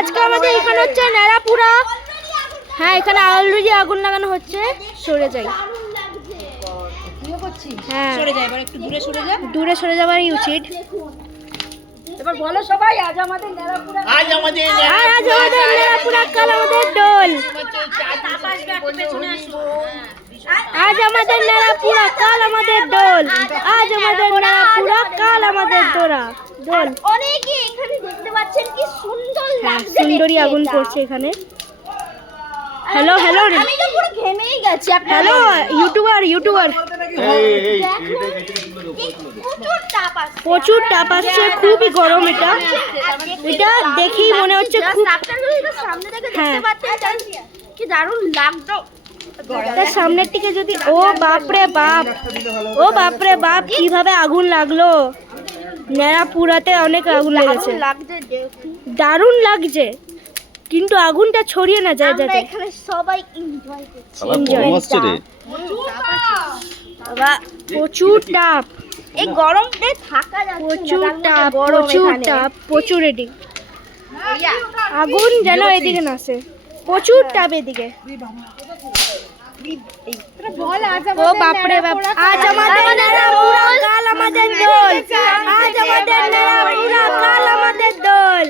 আজকে আমাদের এখানে হচ্ছে নেড়াপুরা। হ্যাঁ, এখানে অলরেডি আগুন লাগানো হচ্ছে। সরে যাই। হ্যাঁ, সরে যাই, এবার একটু দূরে সরে যা। দূরে সরে যাওয়ারই উচিত। এবার বলো সবাই, আজ আমাদের নেড়াপুরা, আজ আমাদের নেড়াপুরা, কাল আমাদের দোল। আজ আমাদের নেড়াপুরা, কাল আমাদের দোল। আজ আমাদের নেড়াপুরা, কাল আমাদের দোল। অনেকে এখানে দেখতে পাচ্ছেন কি সুন্দর লাগছে। সুন্দরী আগুন পড়ছে এখানে। হ্যালো হ্যালো, আমি তো পুরো ঘেমেই গেছি। Hello YouTuber. প্রচুর তাপ আসছে, খুবই গরম। এটা দেখেই মনে হচ্ছে খুব। সামনে থেকে হ্যাঁ, দেখতে পাচ্ছেন কি দারুণ লাগতো। তার সামনের দিকে যদি ও বাপরে বাপ কিভাবে আগুন লাগলো। নেড়াপুরাতে অনেক আগুন লেগেছে, দারুণ লাগছে, কিন্তু আগুনটা ছড়িয়ে না যায় যাতে। এখানে সবাই এনজয় করছি। প্রচুর তাপ, এই গরমতে থাকা যাচ্ছে না। প্রচুর এদিক আগুন যেন এদিকে না আসে। প্রচুর তাপ এদিকে। ও বাপরে বাপ, আজ আমাদের নেড়াপুরা, কাল আমাদের দোল। আজ আমাদের নেড়াপুরা, কাল আমাদের দোল।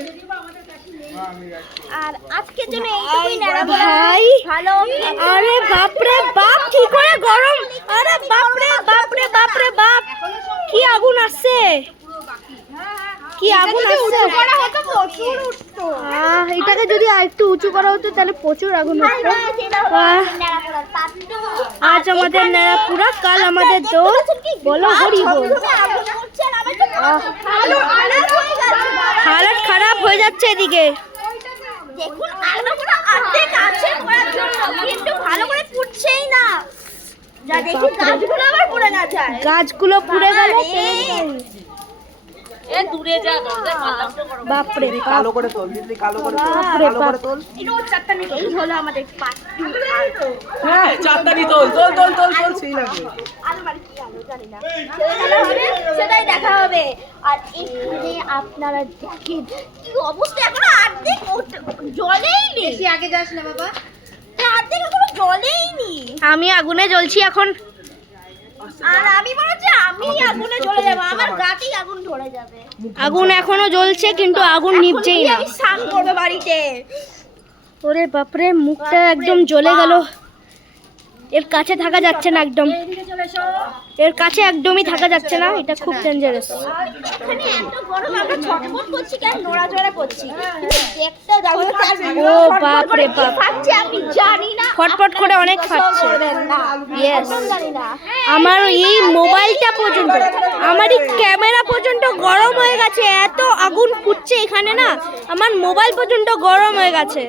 আর আজকের জন্য এইটুকুই নেড়াপুরা। ভাই, ভালো। আরে বাপরে বাপ, কি করে গরম। আরে বাপরে বাপ, কি আগুন আসছে, কি আগুন আসছে। এটাকে যদি আরেকটু উঁচু করা হতো তাহলে প্রচুর আগুন হতো। আজ আমাদের নেড়াপুরা, কাল আমাদের দোল। বলো হরি বল। হালত খারাপ হয়ে যাচ্ছে এদিকে। দেখুন আলো পুরো অর্ধেক আছে পড়ার জন্য, কিন্তু ভালো করে ফুটছেই না। যা দেখি গাছগুলো আবার পুড়ে না যায়। গাছগুলো পুড়ে গেল। দূরে যা, দরজা কালো করো। বাপরে কালো করে তোল, দিদি কালো করে তোল, বাপরে কালো করে তোল। এটা চারটা নিয়ে এই হলো আমাদের পার্ট 2। হ্যাঁ, চারটানি তোল তোল তোল তোল তোল, সেই লাগবে। আলো মানে কি আলো জানি না, সেটাই দেখা হবে। আর এখানে আপনারা দেখেন কি অবস্থা, এখনো অর্ধেক জলেই নেই। বেশি আগে যাস না বাবা, অর্ধেক এখনো জলেই নেই। আমি আগুনে জ্বলছি এখন। আর আমি মনে হচ্ছে আমি আগুনে জ্বলে যাবো, আমার গাতেই আগুন ধরে যাবে। আগুন এখনো জ্বলছে, কিন্তু আগুন নিভছেই না। আমি স্নান করবো বাড়িতে। ওরে বাপরে, মুখটা একদম জ্বলে গেল। এর কাছে থাকা যাচ্ছে না, একদম এর কাছে একদমই থাকা যাচ্ছে না। এটা খুব ডেঞ্জারাস। এখানে এত গরম, আমরা ছটফট করছি কেন, নড়াচড়া করছি, কিন্তু দেখতে যাবো। ও বাপরে বাপ, ফাটছে আমি জানি না, ফটফট করে অনেক ফাটছে। ইয়েস, জানি না। আমার এই মোবাইলটা পর্যন্ত, আমার এই ক্যামেরা পর্যন্ত গরম হয়ে গেছে। এত আগুন ফুটছে এখানে না, আমার মোবাইল পর্যন্ত গরম হয়ে গেছে।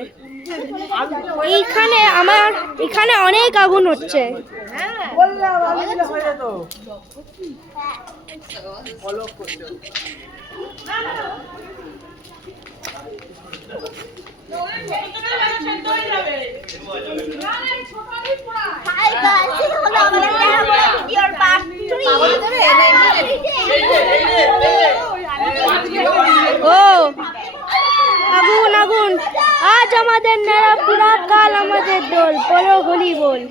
এখানে অনেক আগুন হচ্ছে। বললাম আমি দিলে হয়ে যেত। ফলো করতে। হাই গাইস, এটা হলো আমাদের নেড়াপোড়া ভিডিওর পার্ট 3। ও আগুন, আজ আমাদের নেড়াপুরা, কাল আমাদের দোল। বলো হরি বল।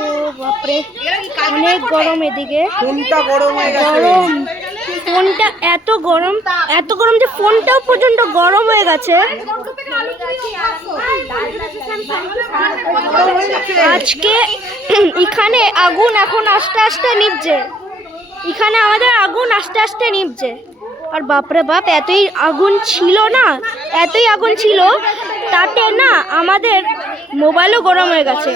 ও বাপরে, অনেক গরম এদিকে। ফোনটা গরম হয়ে গেছে। ফোনটা এত গরম যে ফোনটাও পর্যন্ত গরম হয়ে গেছে। আজকে এখানে আগুন এখন আস্তে আস্তে নিভছে। এখানে আমাদের আগুন আস্তে আস্তে নিভছে। আর বাপরে বাপ, এতই আগুন ছিল তাতে না আমাদের মোবাইলও গরম হয়ে গেছে।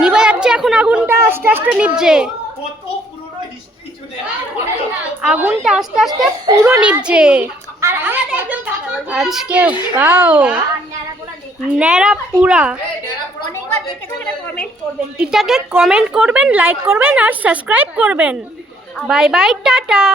নিভে যাচ্ছে এখন, আগুনটা আস্তে আস্তে নিভছে। আগুনটা আস্তে আস্তে পুরো নিভছে আজকে। গাও নেড়াপুরা, এটাকে কমেন্ট করবেন, লাইক করবেন আর সাবস্ক্রাইব করবেন। Bye bye, tata.